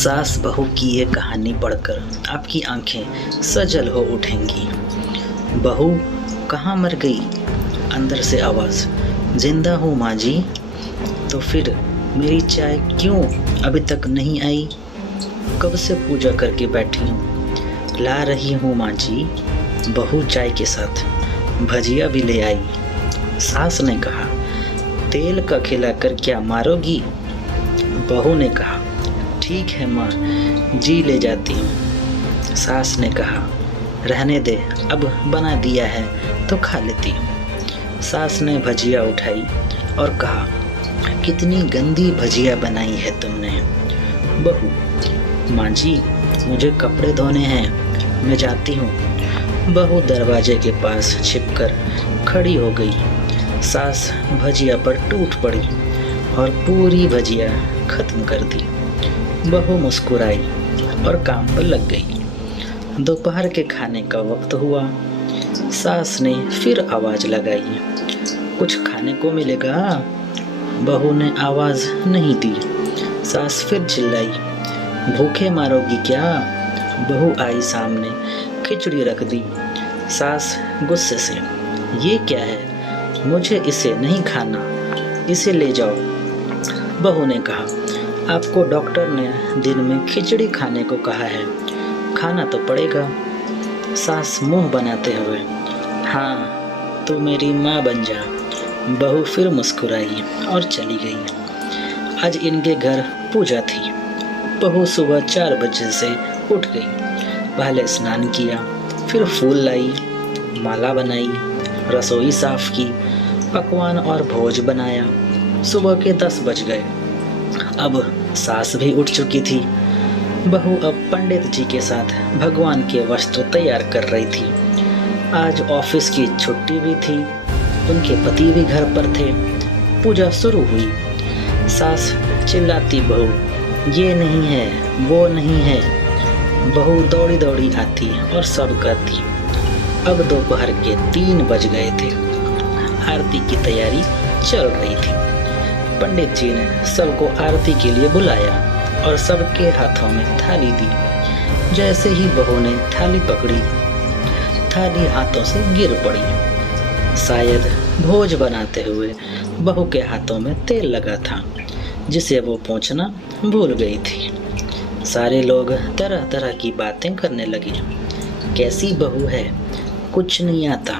सास बहू की ये कहानी पढ़कर आपकी आंखें सजल हो उठेंगी। बहू कहाँ मर गई? अंदर से आवाज़, जिंदा हूँ माँ जी। तो फिर मेरी चाय क्यों अभी तक नहीं आई? कब से पूजा करके बैठी हूँ, ला रही हूँ माँ जी। बहू चाय के साथ भजिया भी ले आई। सास ने कहा, तेल का खिलाकर क्या मारोगी? बहू ने कहा, ठीक है माँ जी, ले जाती हूँ। सास ने कहा, रहने दे, अब बना दिया है तो खा लेती हूँ। सास ने भजिया उठाई और कहा, कितनी गंदी भजिया बनाई है तुमने। बहू, माँ जी मुझे कपड़े धोने हैं, मैं जाती हूँ। बहू दरवाजे के पास छिपकर खड़ी हो गई। सास भजिया पर टूट पड़ी और पूरी भजिया खत्म कर दी। बहू मुस्कुराई और काम पर लग गई। दोपहर के खाने का वक्त हुआ। सास ने फिर आवाज़ लगाई, कुछ खाने को मिलेगा? बहू ने आवाज़ नहीं दी। सास फिर चिल्लाई, भूखे मारोगी क्या? बहू आई सामने, खिचड़ी रख दी। सास गुस्से से, ये क्या है? मुझे इसे नहीं खाना, इसे ले जाओ। बहू ने कहा, आपको डॉक्टर ने दिन में खिचड़ी खाने को कहा है, खाना तो पड़ेगा। सास मुंह बनाते हुए, हाँ तू मेरी माँ बन जा। बहू फिर मुस्कुराई और चली गई। आज इनके घर पूजा थी। बहू सुबह 4 बजे से उठ गई। पहले स्नान किया, फिर फूल लाई, माला बनाई, रसोई साफ की, पकवान और भोज बनाया। सुबह के 10 बज गए। अब सास भी उठ चुकी थी। बहू अब पंडित जी के साथ भगवान के वस्त्र तैयार कर रही थी। आज ऑफिस की छुट्टी भी थी। उनके पति भी घर पर थे। पूजा शुरू हुई। सास चिल्लाती, बहू ये नहीं है, वो नहीं है। बहू दौड़ी दौड़ी आती और सब करती। अब दोपहर के 3 बज गए थे। आरती की तैयारी चल रही थी। पंडित जी ने सबको आरती के लिए बुलाया और सबके हाथों में थाली दी। जैसे ही बहू ने थाली पकड़ी, थाली हाथों से गिर पड़ी। शायद भोज बनाते हुए बहू के हाथों में तेल लगा था, जिसे वो पोंछना भूल गई थी। सारे लोग तरह तरह की बातें करने लगे। कैसी बहू है, कुछ नहीं आता,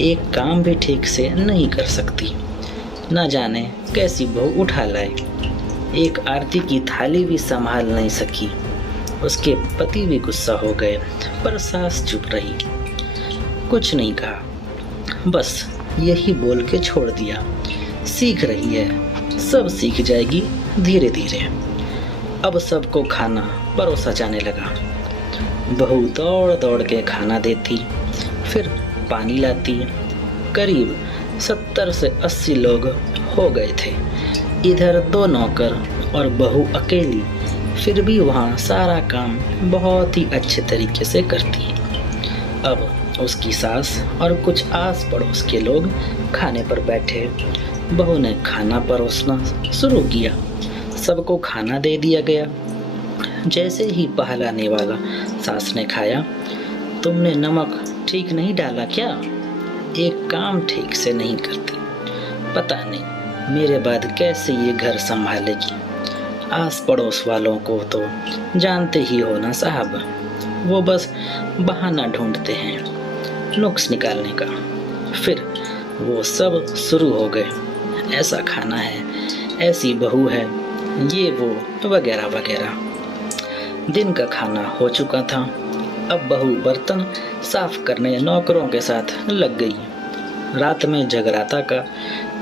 एक काम भी ठीक से नहीं कर सकती, न जाने कैसी बहू उठा लाए, एक आरती की थाली भी संभाल नहीं सकी। उसके पति भी गुस्सा हो गए, पर सास चुप रही, कुछ नहीं कहा, बस यही बोल के छोड़ दिया, सीख रही है, सब सीख जाएगी धीरे धीरे। अब सबको खाना परोसा जाने लगा। बहू दौड़ दौड़ के खाना देती, फिर पानी लाती। करीब 70 से 80 लोग हो गए थे। इधर 2 नौकर और बहू अकेली, फिर भी वहाँ सारा काम बहुत ही अच्छे तरीके से करती। अब उसकी सास और कुछ आस पड़ोस के लोग खाने पर बैठे। बहू ने खाना परोसना शुरू किया। सबको खाना दे दिया गया। जैसे ही पहला निवाला सास ने खाया, तुमने नमक ठीक नहीं डाला क्या? एक काम ठीक से नहीं करती, पता नहीं मेरे बाद कैसे ये घर संभालेगी। आस पड़ोस वालों को तो जानते ही हो ना साहब, वो बस बहाना ढूंढते हैं नुक्स निकालने का। फिर वो सब शुरू हो गए, ऐसा खाना है, ऐसी बहू है, ये वो वगैरह वगैरह। दिन का खाना हो चुका था। अब बहू बर्तन साफ करने नौकरों के साथ लग गई। रात में जगराता का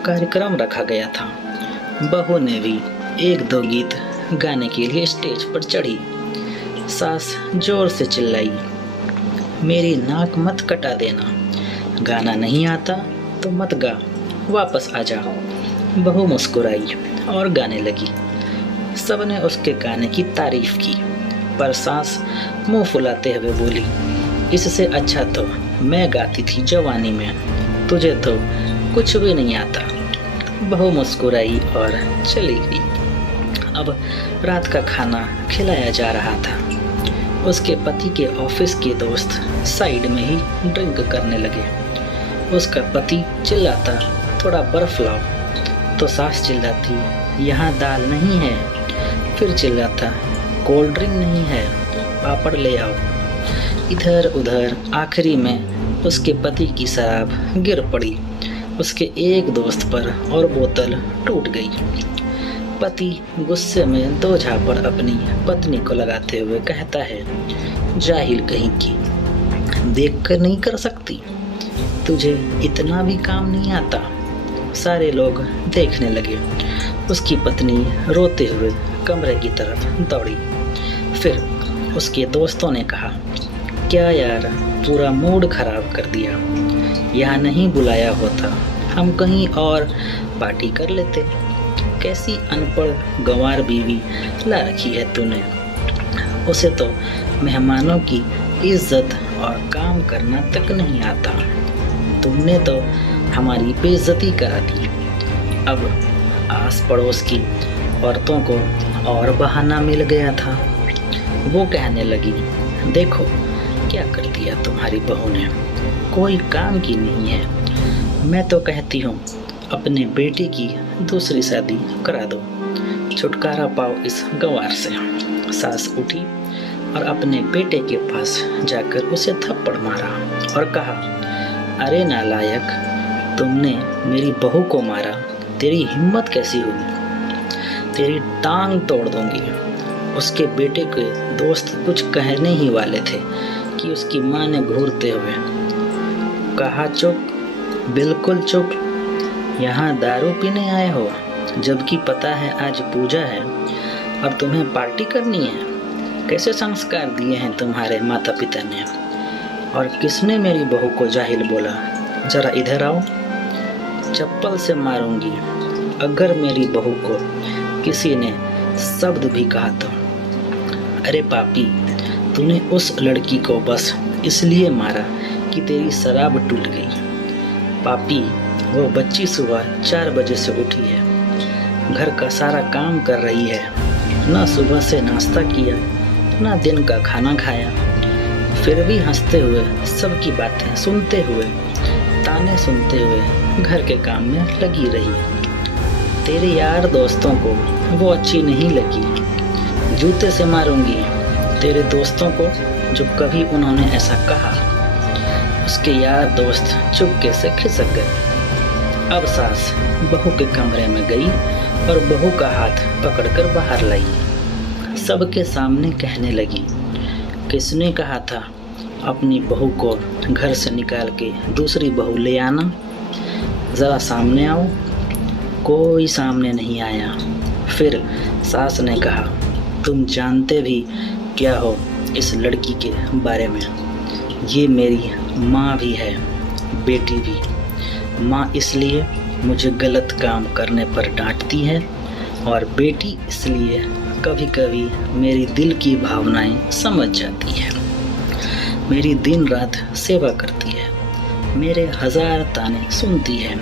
कार्यक्रम रखा गया था। बहू ने भी 1-2 गीत गाने के लिए स्टेज पर चढ़ी। सास जोर से चिल्लाई, मेरी नाक मत कटा देना, गाना नहीं आता तो मत गा, वापस आ जा। बहू मुस्कुराई और गाने लगी। सबने उसके गाने की तारीफ की, पर सास मुंह फुलाते हुए बोली, इससे अच्छा तो मैं गाती थी जवानी में, तुझे तो कुछ भी नहीं आता। बहू मुस्कुराई और चली गई। अब रात का खाना खिलाया जा रहा था। उसके पति के ऑफिस के दोस्त साइड में ही ड्रिंक करने लगे। उसका पति चिल्लाता, थोड़ा बर्फ लाओ, तो सास चिल्लाती, यहाँ दाल नहीं है। फिर चिल्लाता, कोल्ड ड्रिंक नहीं है, पापड़ ले आओ। इधर उधर आखिरी में उसके पति की शराब गिर पड़ी उसके एक दोस्त पर और बोतल टूट गई। पति गुस्से में दो झापड़ अपनी पत्नी को लगाते हुए कहता है, जाहिल कहीं की, देख कर नहीं कर सकती, तुझे इतना भी काम नहीं आता। सारे लोग देखने लगे। उसकी पत्नी रोते हुए कमरे की तरफ दौड़ी। फिर उसके दोस्तों ने कहा, क्या यार, पूरा मूड खराब कर दिया। यहाँ नहीं बुलाया होता, हम कहीं और पार्टी कर लेते। कैसी अनपढ़ गंवार बीवी ला रखी है तूने। उसे तो मेहमानों की इज्जत और काम करना तक नहीं आता। तुमने तो हमारी बेइज्जती करा दी। अब आस पड़ोस की औरतों को और बहाना मिल गया था। वो कहने लगी, देखो क्या कर दिया तुम्हारी बहू ने, कोई काम की नहीं है। मैं तो कहती हूँ अपने बेटे की दूसरी शादी करा दो, छुटकारा पाओ इस गंवार से। सास उठी और अपने बेटे के पास जाकर उसे थप्पड़ मारा और कहा, अरे नालायक, तुमने मेरी बहू को मारा, तेरी हिम्मत कैसी हुई, तेरी टांग तोड़ दूंगी। उसके बेटे के दोस्त कुछ कहने ही वाले थे कि उसकी माँ ने घूरते हुए कहा, चुप, बिल्कुल चुप, यहाँ दारू पीने आए हो, जबकि पता है आज पूजा है और तुम्हें पार्टी करनी है। कैसे संस्कार दिए हैं तुम्हारे माता पिता ने। और किसने मेरी बहू को जाहिल बोला, जरा इधर आओ, चप्पल से मारूंगी अगर मेरी बहू को किसी ने शब्द भी कहा तो। अरे पापी, तूने उस लड़की को बस इसलिए मारा कि तेरी शराब टूट गई। पापी, वो बच्ची सुबह 4 बजे से उठी है, घर का सारा काम कर रही है, ना सुबह से नाश्ता किया, ना दिन का खाना खाया, फिर भी हंसते हुए, सबकी बातें सुनते हुए, ताने सुनते हुए घर के काम में लगी रही। तेरे यार दोस्तों को वो अच्छी नहीं लगी, जूते से मारूंगी तेरे दोस्तों को जो कभी उन्होंने ऐसा कहा। उसके यार दोस्त चुपके से खिसक गए। अब सास बहू के कमरे में गई और बहू का हाथ पकड़कर बाहर लाई। सबके सामने कहने लगी, किसने कहा था अपनी बहू को घर से निकाल के दूसरी बहू ले आना, ज़रा सामने आओ। कोई सामने नहीं आया। फिर सास ने कहा, तुम जानते भी क्या हो इस लड़की के बारे में, ये मेरी माँ भी है, बेटी भी। माँ इसलिए मुझे गलत काम करने पर डांटती है और बेटी इसलिए कभी कभी मेरी दिल की भावनाएं समझ जाती है, मेरी दिन रात सेवा करती है, मेरे 1000 ताने सुनती है,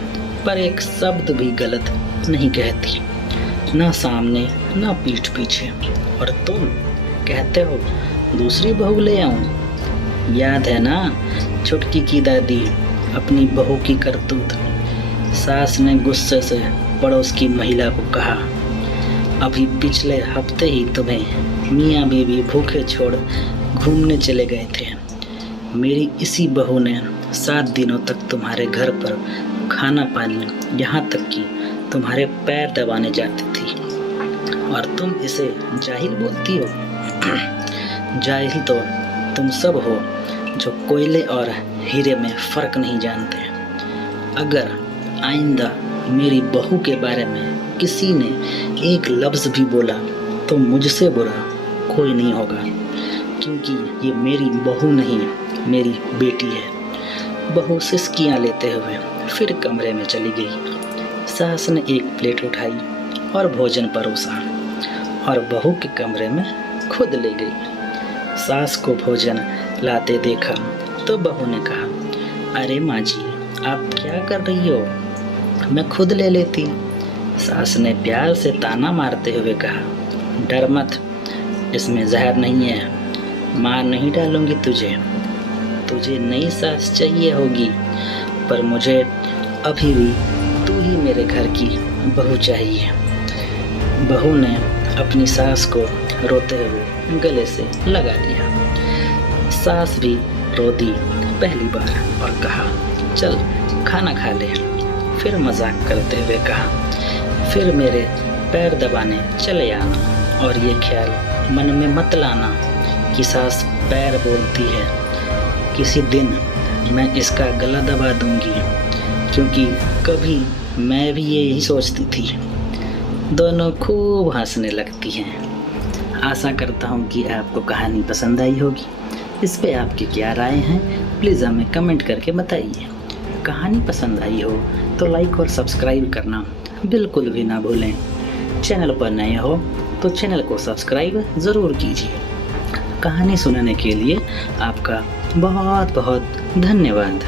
पर एक शब्द भी गलत नहीं कहती, ना सामने ना पीठ पीछे। और तुम कहते हो दूसरी बहू ले आऊं। याद है ना छुटकी की दादी, अपनी बहू की करतूत। सास ने गुस्से से पड़ोस की महिला को कहा, अभी पिछले हफ्ते ही तुम्हें मियाँ बीवी भूखे छोड़ घूमने चले गए थे। मेरी इसी बहू ने 7 दिनों तक तुम्हारे घर पर खाना पानी, यहाँ तक कि तुम्हारे पैर दबाने जाती थी, और तुम इसे जाहिल बोलती हो। जाहिल तो तुम सब हो जो कोयले और हीरे में फ़र्क नहीं जानते। अगर आइंदा मेरी बहू के बारे में किसी ने एक लफ्ज़ भी बोला तो मुझसे बुरा कोई नहीं होगा, क्योंकि ये मेरी बहू नहीं, मेरी बेटी है। बहू सिसकियाँ लेते हुए फिर कमरे में चली गई। सास ने एक प्लेट उठाई और भोजन परोसा और बहू के कमरे में खुद ले गई। सास को भोजन लाते देखा तो बहू ने कहा, अरे माँ जी, आप क्या कर रही हो, मैं खुद ले लेती। सास ने प्यार से ताना मारते हुए कहा, डर मत, इसमें जहर नहीं है, मार नहीं डालूंगी तुझे। तुझे नई सास चाहिए होगी, पर मुझे अभी भी तू ही मेरे घर की बहू चाहिए। बहू ने अपनी सास को रोते हुए गले से लगा लिया। सास भी रो दी पहली बार और कहा, चल खाना खा ले। फिर मजाक करते हुए कहा, फिर मेरे पैर दबाने चले आना, और ये ख्याल मन में मत लाना कि सास पैर बोलती है। किसी दिन मैं इसका गला दबा दूंगी, क्योंकि कभी मैं भी यही सोचती थी। दोनों खूब हंसने लगती हैं। आशा करता हूँ कि आपको कहानी पसंद आई होगी। इस पे आपकी क्या राय है, प्लीज़ हमें कमेंट करके बताइए। कहानी पसंद आई हो तो लाइक और सब्सक्राइब करना बिल्कुल भी ना भूलें। चैनल पर नए हो तो चैनल को सब्सक्राइब ज़रूर कीजिए। कहानी सुनने के लिए आपका बहुत बहुत धन्यवाद।